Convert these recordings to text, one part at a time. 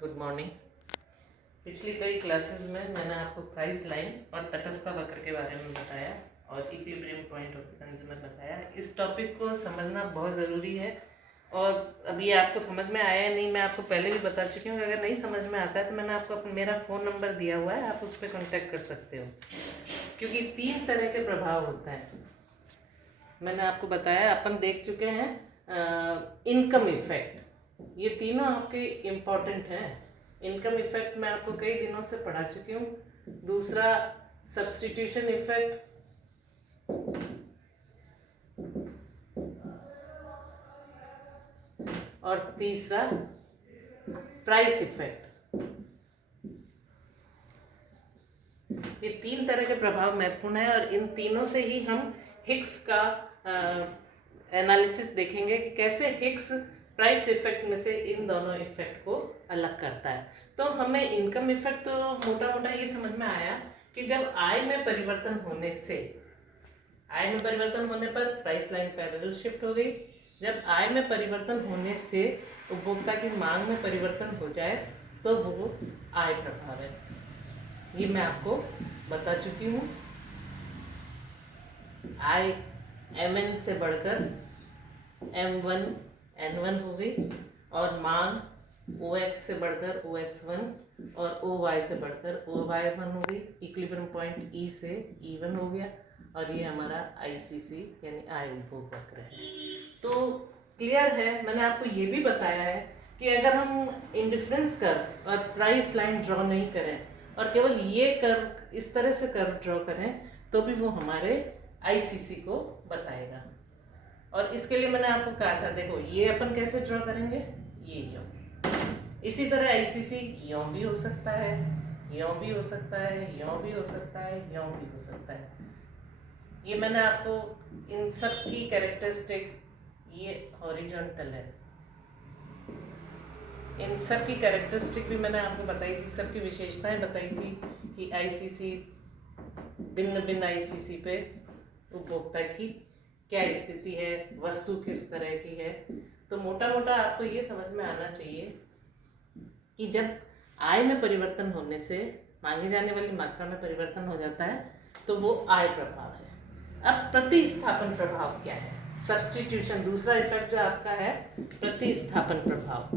Good morning. पिछली कई classes में मैंने आपको प्राइस लाइन और तटस्थ वक्र के बारे में बताया और equilibrium point of the consumer बताया। इस टॉपिक को समझना बहुत ज़रूरी है और अभी आपको समझ में आया है नहीं, मैं आपको पहले भी बता चुकी हूँ। अगर नहीं समझ में आता है तो मैंने आपको मेरा फ़ोन नंबर दिया हुआ है, आप उस पर कॉन्टैक्ट कर सकते हो, क्योंकि 3 तरह के प्रभाव होते हैं। मैंने आपको बताया, अपन देख चुके हैं इनकम इफेक्ट, ये तीनों आपके इम्पॉर्टेंट हैं। इनकम इफेक्ट मैं आपको कई दिनों से पढ़ा चुकी हूँ। दूसरा सब्स्टिट्यूशन इफेक्ट, और तीसरा प्राइस इफेक्ट। ये 3 तरह के प्रभाव महत्वपूर्ण है और इन तीनों से ही हम हिग्स का एनालिसिस देखेंगे कि कैसे हिग्स प्राइस इफेक्ट में से इन दोनों इफेक्ट को अलग करता है। तो हमें इनकम इफेक्ट तो मोटा मोटा ये समझ में आया कि जब आय में परिवर्तन होने से, आय में परिवर्तन होने पर प्राइस लाइन पैरेलल शिफ्ट हो गई। जब आय में परिवर्तन होने से उपभोक्ता की मांग में परिवर्तन हो जाए तो वो आय प्रभाव है। ये मैं आपको बता चुकी हूँ। आय mn से बढ़कर m1 n1 हो गई और मांग OX से बढ़कर OX1 और OY से बढ़कर OY1 हो गई। इक्विलिब्रियम पॉइंट E से E1 हो गया और ये हमारा ICC यानी आय उपभोग वक्र है। तो क्लियर है। मैंने आपको ये भी बताया है कि अगर हम इंडिफरेंस कर्व और प्राइस लाइन ड्रॉ नहीं करें और केवल ये कर्व, इस तरह से कर्व ड्रॉ करें तो भी वो हमारे ICC को बताएगा। और इसके लिए मैंने आपको कहा था, देखो ये अपन कैसे ड्रॉ करेंगे, ये यूँ। इसी तरह ICC यूँ भी हो सकता है, यूँ भी हो सकता है, यूँ भी हो सकता है, यूँ भी हो सकता है। ये मैंने आपको इन सब की कैरेक्टरिस्टिक, ये हॉरिजॉन्टल है, इन सब की कैरेक्टरिस्टिक भी मैंने आपको बताई थी, सबकी विशेषताएं बताई थी कि ICC, भिन्न भिन्न ICC पे उपभोक्ता की क्या स्थिति है, वस्तु किस तरह की है। तो मोटा मोटा आपको ये समझ में आना चाहिए कि जब आय में परिवर्तन होने से मांगी जाने वाली मात्रा में परिवर्तन हो जाता है तो वो आय प्रभाव है। अब प्रतिस्थापन प्रभाव क्या है? सब्स्टिट्यूशन, दूसरा इफेक्ट जो आपका है प्रतिस्थापन प्रभाव।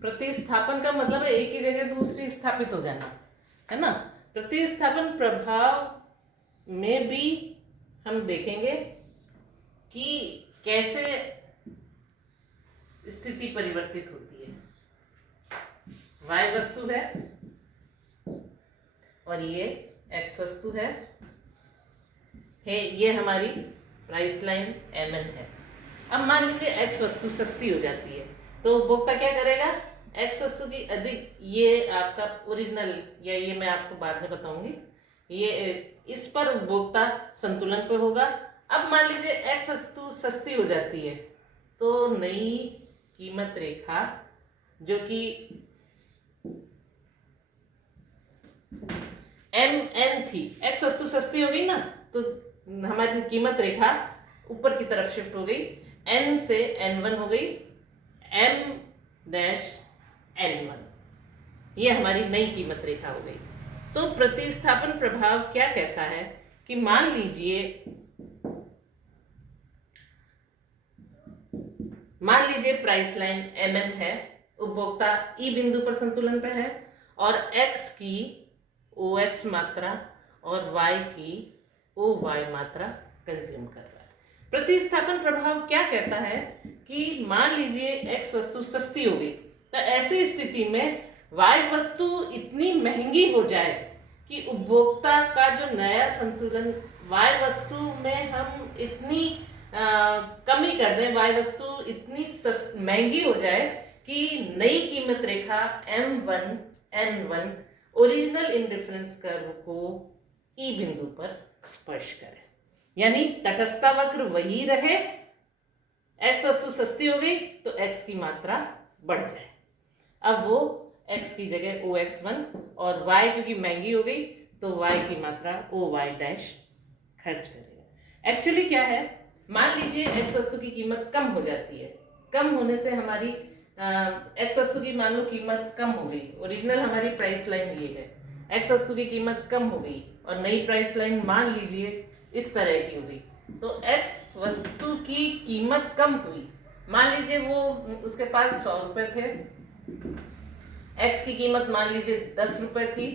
प्रतिस्थापन का मतलब है एक ही जगह दूसरी स्थापित हो जाना, है ना। प्रतिस्थापन प्रभाव में भी हम देखेंगे कि कैसे स्थिति परिवर्तित होती है। Y वस्तु है और ये X वस्तु है, ये हमारी प्राइस लाइन mn है। अब मान लीजिए X वस्तु सस्ती हो जाती है तो उपभोक्ता क्या करेगा? X वस्तु की अधिक, ये आपका ओरिजिनल, या ये मैं आपको बाद में बताऊंगी, ये इस पर उपभोक्ता संतुलन पे होगा। अब मान लीजिए X वस्तु सस्ती हो जाती है तो नई कीमत रेखा जो कि mn थी, X वस्तु सस्ती हो गई ना, तो हमारी कीमत रेखा ऊपर की तरफ शिफ्ट हो गई, n से n1 हो गई, m-n1, ये हमारी नई कीमत रेखा हो गई। तो प्रतिस्थापन प्रभाव क्या कहता है कि मान लीजिए प्राइस लाइन mn है, उपभोक्ता E बिंदु पर संतुलन पर है और X की OX मात्रा और Y की OY मात्रा कंज्यूम कर रहा है। प्रतिस्थापन प्रभाव क्या कहता है कि मान लीजिए X वस्तु सस्ती हो गई तो ऐसी स्थिति में Y वस्तु इतनी महंगी हो जाए कि उपभोक्ता का जो नया संतुलन, Y वस्तु में हम इतनी कमी कर दें, Y वस्तु इतनी महंगी हो जाए कि नई कीमत रेखा m1 n1 original indifference curve को E बिंदु पर स्पर्श करे, यानी तटस्थ वक्र वही रहे, X वस्तु सस्ती हो गई तो X की मात्रा बढ़ जाए। अब वो X की जगह OX1 और Y क्योंकि महंगी हो गई तो Y की मात्रा OY डैश खर्च करेगा। एक्चुअली क्या है, मान लीजिए एक्स वस्तु की कीमत कम हो जाती है, कम होने से हमारी एक्स वस्तु की मान लो कीमत कम हो गई, ओरिजिनल हमारी प्राइस लाइन ये है, एक्स वस्तु की कीमत कम हो गई और नई प्राइस लाइन मान लीजिए इस तरह की हो गई, तो एक्स वस्तु की कीमत कम हुई, मान लीजिए वो उसके पास 100 रुपए थे, एक्स की कीमत मान लीजिए 10 रुपए थी,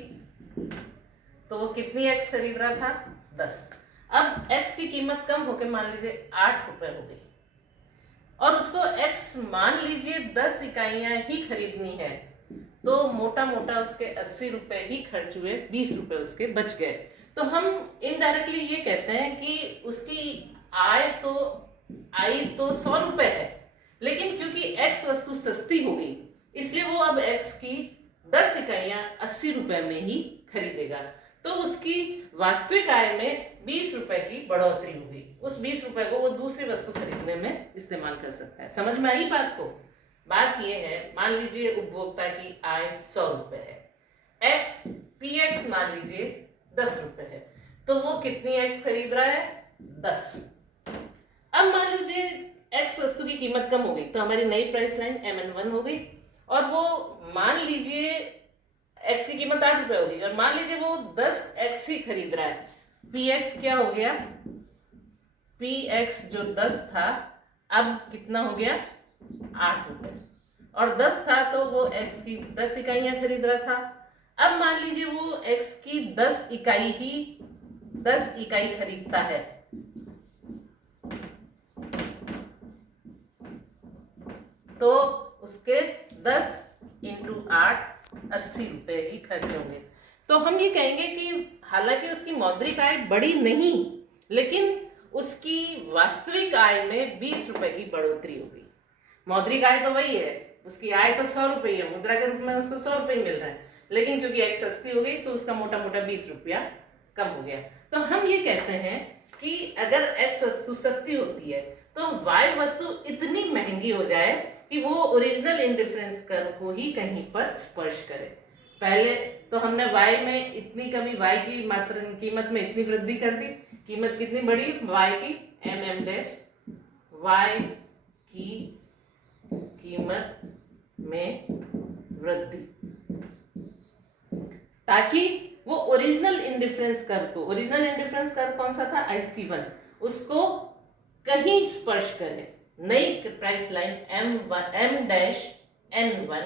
तो वो कितनी एक्स खरीद रहा था, 10। अब एक्स की कीमत कम होकर मान लीजिए 8 रुपए हो गई और उसको एक्स मान लीजिए 10 इकाइयां ही खरीदनी है, तो मोटा मोटा उसके 80 रुपए ही खर्च हुए, 20 रुपए उसके बच गए। तो हम इनडायरेक्टली ये कहते हैं कि उसकी आय तो आई तो 100 रुपए है, लेकिन क्योंकि एक्स वस्तु सस्ती हो गई इसलिए वो अब एक्स की 10 इकाइयां 80 रुपए में ही खरीदेगा, तो उसकी वास्तविक आय में 20 रुपए की बढ़ोतरी हो गई। उस 20 रुपए को वो दूसरी वस्तु खरीदने में इस्तेमाल कर सकता है। समझ में आई बात को? बात ये है, मान लीजिए उपभोक्ता की आय 100 रुपए है, एक्स पी एक्स मान लीजिए 10 रुपए है, तो वो कितनी एक्स खरीद रहा है, 10। अब मान लीजिए एक्स वस्तु की कीमत कम हो गई, तो हमारी नई प्राइस लाइन MN1 हो गई और वो मान लीजिए एक्स की कीमत 8 रुपए हो गई और मान लीजिए वो 10 एक्स ही खरीद रहा है, पी एक्स क्या हो गया, पी एक्स जो 10 था अब कितना हो गया, 8 रुपए, और 10 था तो वो एक्स की 10 इकाइयां खरीद रहा था। अब मान लीजिए वो एक्स की 10 इकाई खरीदता है, तो उसके 10 इंटू 8 80 रुपए ही खर्च होंगे। तो हम ये कहेंगे कि हालांकि उसकी मौद्रिक आय बढ़ी नहीं, लेकिन उसकी वास्तविक आय में 20 रुपए की बढ़ोतरी हो गई। मौद्रिक आय तो वही है, उसकी आय तो 100 रुपये है, मुद्रा के रूप में उसको 100 रुपये मिल रहा है, लेकिन क्योंकि एक्स सस्ती हो गई तो उसका मोटा मोटा 20 रुपया कम हो गया। तो हम ये कहते हैं कि अगर एक्स वस्तु सस्ती होती है तो वाई वस्तु इतनी महंगी हो जाए कि वो ओरिजिनल इंडिफरेंस कर्व को ही कहीं पर स्पर्श करे। पहले तो हमने y में इतनी कमी, y की मात्रा कीमत में इतनी वृद्धि कर दी, कीमत कितनी बढ़ी, y की mm डैश, y की कीमत में वृद्धि, ताकि वो ओरिजिनल इंडिफरेंस कर्व को, ओरिजिनल इंडिफरेंस कर्व कौन सा था, IC1, उसको कहीं स्पर्श करे। नई प्राइस लाइन M-N1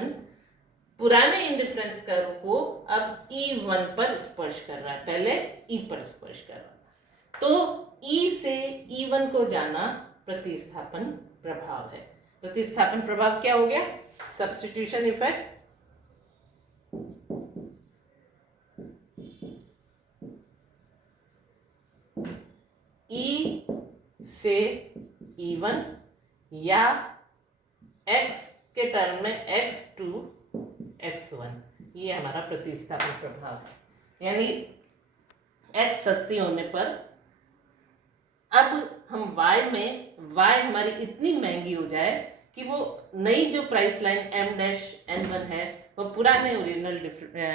पुराने इंडिफरेंस कर्व को अब E1 पर स्पर्श कर रहा है, पहले E पर स्पर्श कर रहा था। तो E से E1 को जाना प्रतिस्थापन प्रभाव है। प्रतिस्थापन प्रभाव क्या हो गया, सब्स्टिट्यूशन इफेक्ट, E से E1 या x के टर्म में x टू x1, ये हमारा प्रतिस्थापन प्रभाव है। यानी x सस्ती होने पर अब हम y में, y हमारी इतनी महंगी हो जाए कि वो नई जो प्राइस लाइन M-N1 है वो पुराने ओरिजिनल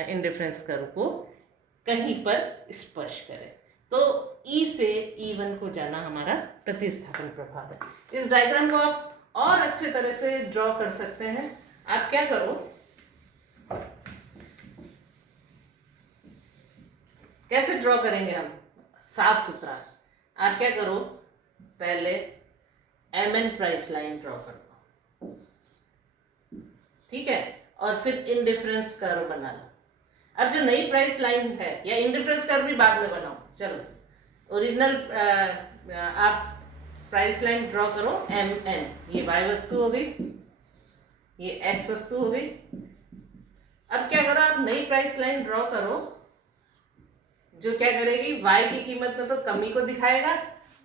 इंडिफरेंस कर्व को कहीं पर स्पर्श करे। तो E से E1 को जाना हमारा प्रतिस्थापन प्रभाव है। इस डायग्राम को आप और अच्छे तरह से ड्रॉ कर सकते हैं। आप क्या करो, कैसे ड्रॉ करेंगे हम साफ सुथरा, आप क्या करो, पहले MN प्राइस लाइन ड्रॉ कर दो, ठीक है, और फिर इंडिफरेंस कर्व बना लो। अब जो नई प्राइस लाइन है, या इंडिफरेंस कर्व भी बाद में बनाओ, चलो ओरिजिनल आप प्राइस लाइन ड्रॉ करो MN, ये y वस्तु हो गई, ये x वस्तु हो गई। अब क्या करो, आप नई प्राइस लाइन ड्रॉ करो जो क्या करेगी, y की कीमत में तो कमी को दिखाएगा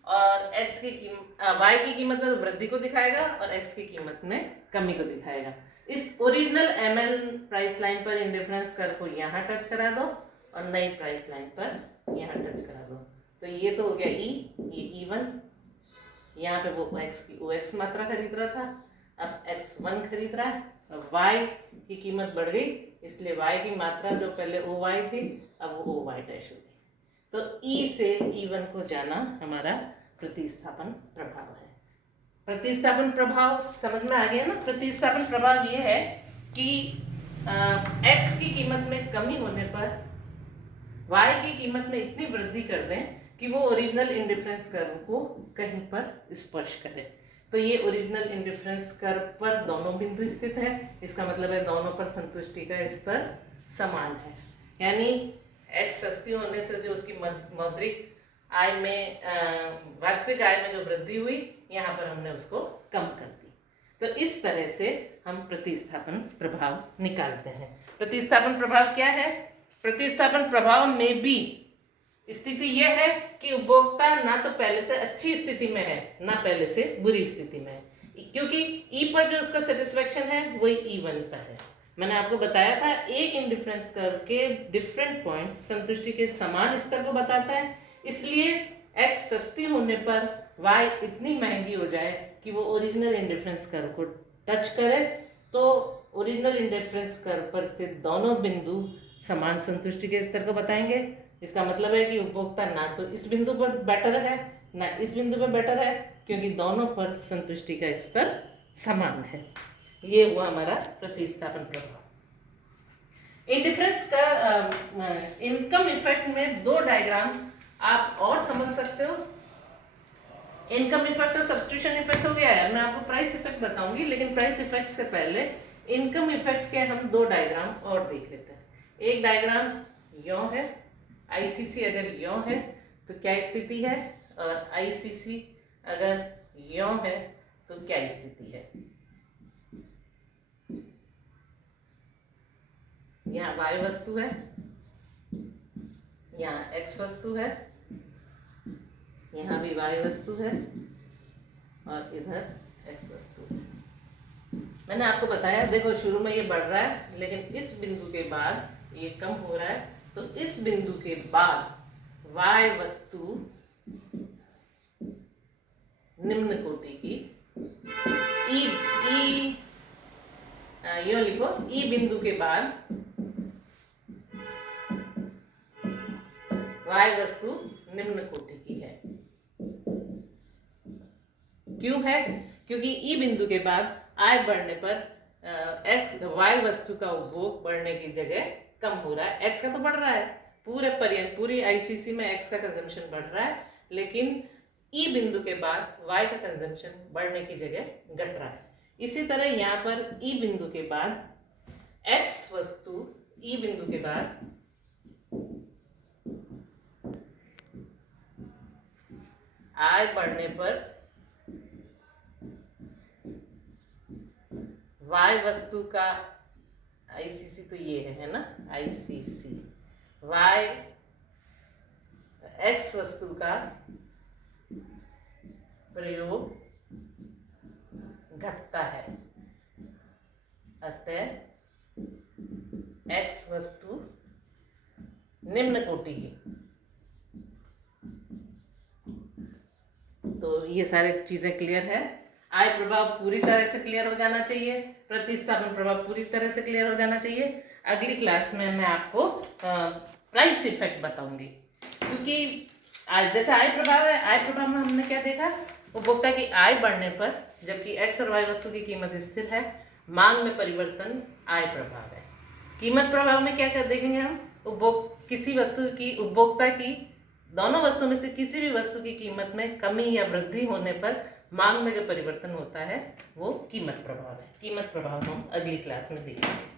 और y की कीमत में तो वृद्धि को दिखाएगा और x की कीमत में कमी को दिखाएगा। इस ओरिजिनल MN प्राइस लाइन पर इंडिफरेंस कर्व को यहाँ टच करा दो और नई प्राइस लाइन पर यहाँ टच करा दो, तो ये तो हो गया E, ये E1, यहाँ पे वो OX मात्रा खरीद रहा था, अब X1 खरीद रहा है, अब Y की कीमत बढ़ गई इसलिए Y की मात्रा जो पहले OY थी अब वो OY डैश हो गई। तो E से E1 को जाना हमारा प्रतिस्थापन प्रभाव है। प्रतिस्थापन प्रभाव समझ में आ गया ना। प्रतिस्थापन प्रभाव ये है कि x की कीमत में कमी होने पर y की कीमत में इतनी वृद्धि कर दें कि वो ओरिजिनल इंडिफरेंस कर्व को कहीं पर स्पर्श करे। तो ये ओरिजिनल इंडिफरेंस कर्व पर दोनों बिंदु स्थित है, इसका मतलब है दोनों पर संतुष्टि का स्तर समान है। यानी x सस्ती होने से जो उसकी मौद्रिक आय में वास्तविक आय में जो वृद्धि हुई, यहाँ पर हमने उसको कम कर दी। तो इस तरह से हम प्रतिस्थापन प्रभाव निकालते हैं। प्रतिस्थापन प्रभाव क्या है? प्रतिस्थापन प्रभाव में भी स्थिति यह है कि उपभोक्ता ना तो पहले से अच्छी स्थिति में है, ना पहले से बुरी स्थिति में है, क्योंकि ई पर जो उसका सेटिस्फेक्शन है वही E1 पर है। मैंने आपको बताया था एक इंडिफरेंस कर्व के डिफरेंट पॉइंट्स संतुष्टि के समान स्तर को बताता है, इसलिए x सस्ती होने पर y इतनी महंगी हो जाए कि वो ओरिजिनल इंडिफरेंस कर्व को टच करे, तो ओरिजिनल इंडिफरेंस कर्व पर स्थित दोनों बिंदु समान संतुष्टि के स्तर को बताएंगे। इसका मतलब है कि उपभोक्ता ना तो इस बिंदु पर बेटर है ना इस बिंदु पर बेटर है, क्योंकि दोनों पर संतुष्टि का स्तर समान है। ये हुआ हमारा प्रतिस्थापन प्रभाव। इंडिफरेंस का इनकम इफेक्ट में दो डायग्राम आप और समझ सकते हो। इनकम इफेक्ट और सब्स्टिट्यूशन इफेक्ट हो गया है। मैं आपको प्राइस इफेक्ट बताऊंगी, लेकिन प्राइस इफेक्ट से पहले इनकम इफेक्ट के हम दो डायग्राम और देख लेते हैं। एक डायग्राम यों है, आईसीसी अगर यों है तो क्या स्थिति है, और आईसीसी अगर यों है तो क्या स्थिति है। यहाँ y वस्तु है, यहाँ x वस्तु है, यहाँ भी y वस्तु है और इधर x वस्तु है। मैंने आपको बताया, देखो शुरू में ये बढ़ रहा है, लेकिन इस बिंदु के बाद ये कम हो रहा है, तो इस बिंदु के बाद y वस्तु निम्न कोटि की यो लिखो, ई बिंदु के बाद y वस्तु निम्न कोटि की है। क्यों है? क्योंकि ई बिंदु के बाद आय बढ़ने पर y वस्तु का उपभोग बढ़ने की जगह कम हो रहा है। x का तो बढ़ रहा है, पूरी आईसीसी में x का कंजम्पशन बढ़ रहा है, लेकिन ई बिंदु के बाद y का कंजम्पशन बढ़ने की जगह घट रहा है। इसी तरह यहाँ पर ई बिंदु के बाद x वस्तु ई बिंदु के बाद आय बढ़ने पर y वस्तु का आईसीसी तो ये है ना, आईसीसी y x वस्तु का प्रयोग घटता है, अतः x वस्तु निम्न कोटि की। तो ये सारे चीजें क्लियर है। आय प्रभाव पूरी तरह से क्लियर हो जाना चाहिए, प्रतिस्थापन प्रभाव पूरी तरह से क्लियर हो जाना चाहिए। अगली क्लास में मैं आपको प्राइस इफेक्ट बताऊंगी, क्योंकि जैसे आय प्रभाव है, आय प्रभाव में हमने क्या देखा, उपभोक्ता की आय बढ़ने पर जबकि x और y वस्तु की कीमत स्थिर है, मांग में परिवर्तन आय प्रभाव है। कीमत प्रभाव में क्या कर देखेंगे हम, किसी वस्तु की उपभोक्ता की दोनों वस्तु में से किसी भी वस्तु की कीमत में कमी या वृद्धि होने पर मांग में जो परिवर्तन होता है वो कीमत प्रभाव है। कीमत प्रभाव हम अगली क्लास में देखेंगे।